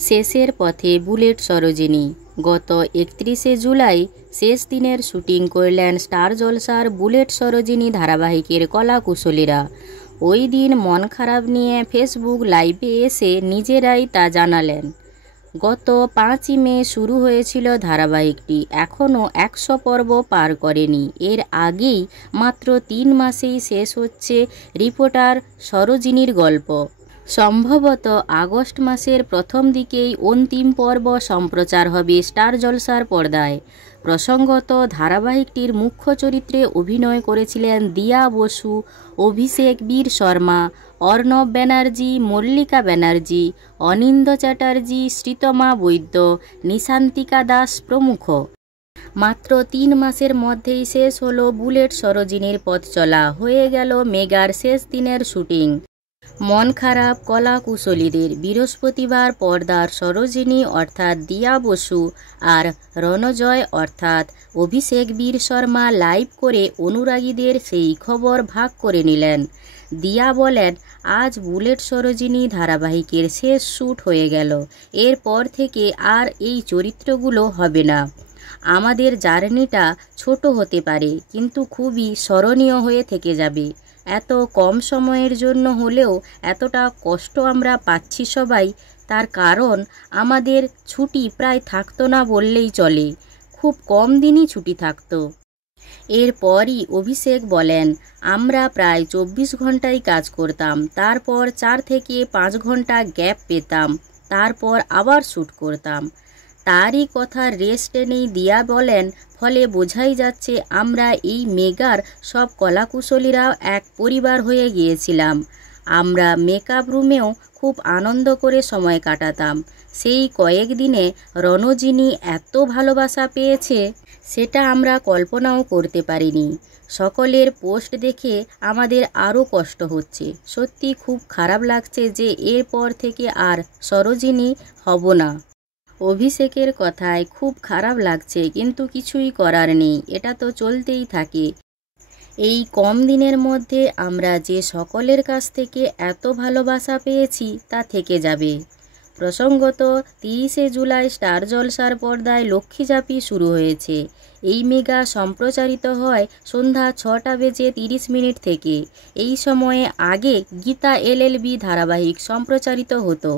শেষের পথে বুলেট সরোজিনী। গত 31শে জুলাই শেষ দিনের শুটিং করলেন স্টার জলসার বুলেট সরোজিনী ধারাবাহিকের কলাকুশলীরা। ওই দিন মন খারাপ নিয়ে ফেসবুক লাইভে এসে নিজেরাই তা জানালেন। গত 5ই মে শুরু হয়েছিল ধারাবাহিকটি, এখনও 100 পর্ব পার করেনি। এর আগেই মাত্র 3 মাসেই শেষ হচ্ছে রিপোর্টার সরোজিনীর গল্প। সম্ভবত আগস্ট মাসের প্রথম দিকেই অন্তিম পর্ব সম্প্রচার হবে স্টার জলসার পর্দায়। প্রসঙ্গত, ধারাবাহিকটির মুখ্য চরিত্রে অভিনয় করেছিলেন দিয়া বসু, অভিষেক বীর শর্মা, অর্ণব ব্যানার্জি, মল্লিকা ব্যানার্জি, অনিন্দ চ্যাটার্জি, শ্রীতমা বৈদ্য, নিশান্তিকা দাস প্রমুখ। মাত্র 3 মাসের মধ্যেই শেষ হলো বুলেট সরোজিনীর পথ চলা, হয়ে গেল মেগার শেষ দিনের শুটিং। মন খারাপ কলাকুশলীদের। বৃহস্পতিবার পর্দার সরোজিনী অর্থাৎ দিয়া বসু আর রণজয় অর্থাৎ অভিষেক বীর শর্মা লাইভ করে অনুরাগীদের সেই খবর ভাগ করে নিলেন। দিয়া বলেন, আজ বুলেট সরোজিনী ধারাবাহিকের শেষ শ্যুট হয়ে গেল, এরপর থেকে আর এই চরিত্রগুলো হবে না। আমাদের জার্নিটা ছোট হতে পারে, কিন্তু খুবই স্মরণীয় হয়ে থেকে যাবে। এত কম সময়ের জন্য হলেও এতটা কষ্ট আমরা পাচ্ছি সবাই, তার কারণ আমাদের ছুটি প্রায় থাকতো না বললেই চলে, খুব কম দিনই ছুটি থাকতো। এরপরই অভিষেক বলেন, আমরা প্রায় 24 ঘন্টাই কাজ করতাম, তারপর 4 থেকে 5 ঘন্টা গ্যাপ পেতাম, তারপর আবার শ্যুট করতাম। তারই কথা রেস্ট নেই দিয়া বলেন, ফলে বোঝাই যাচ্ছে আমরা এই মেগার সব কলাকুশলীরাও এক পরিবার হয়ে গিয়েছিলাম। আমরা মেকআপ রুমেও খুব আনন্দ করে সময় কাটাতাম। সেই কয়েকদিনে রণজিনী এত ভালোবাসা পেয়েছে, সেটা আমরা কল্পনাও করতে পারিনি। সকলের পোস্ট দেখে আমাদের আরও কষ্ট হচ্ছে। সত্যি খুব খারাপ লাগছে যে এরপর থেকে আর সরোজিনী হব না। অভিষেকের কথায় খুব খারাপ লাগছে, কিন্তু কিছুই করার নেই, এটা তো চলতেই থাকে। এই কম দিনের মধ্যে আমরা যে সকলের কাছ থেকে এত ভালোবাসা পেয়েছি তা থেকে যাবে। প্রসঙ্গত, 30শে জুলাই স্টার জলসার পর্দায় লক্ষ্মীঝাঁপি শুরু হয়েছে। এই মেগা সম্প্রচারিত হয় সন্ধ্যা 6:30 থেকে। এই সময়ে আগে গীতা এলএলবি ধারাবাহিক সম্প্রচারিত হতো।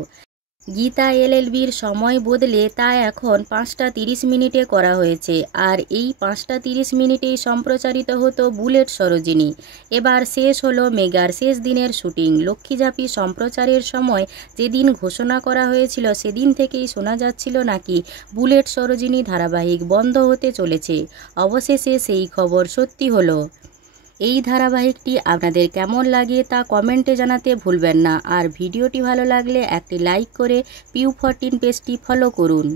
গীতা এলএলবির সময় বদলে তা এখন 5:30 করা হয়েছে, আর এই 5:30 সম্প্রচারিত হতো বুলেট সরোজিনী। এবার শেষ হলো মেগার শেষ দিনের শুটিং। লক্ষ্মীঝাঁপি সম্প্রচারের সময় যেদিন ঘোষণা করা হয়েছিল সেদিন থেকেই শোনা যাচ্ছিল নাকি বুলেট সরোজিনী ধারাবাহিক বন্ধ হতে চলেছে। অবশেষে সেই খবর সত্যি হলো। এই ধারাবাহিকটি আপনাদের কেমন লাগে তা কমেন্টে জানাতে ভুলবেন না, আর ভিডিওটি ভালো লাগলে একটি লাইক করে পিউ14 পেজটি ফলো করুন।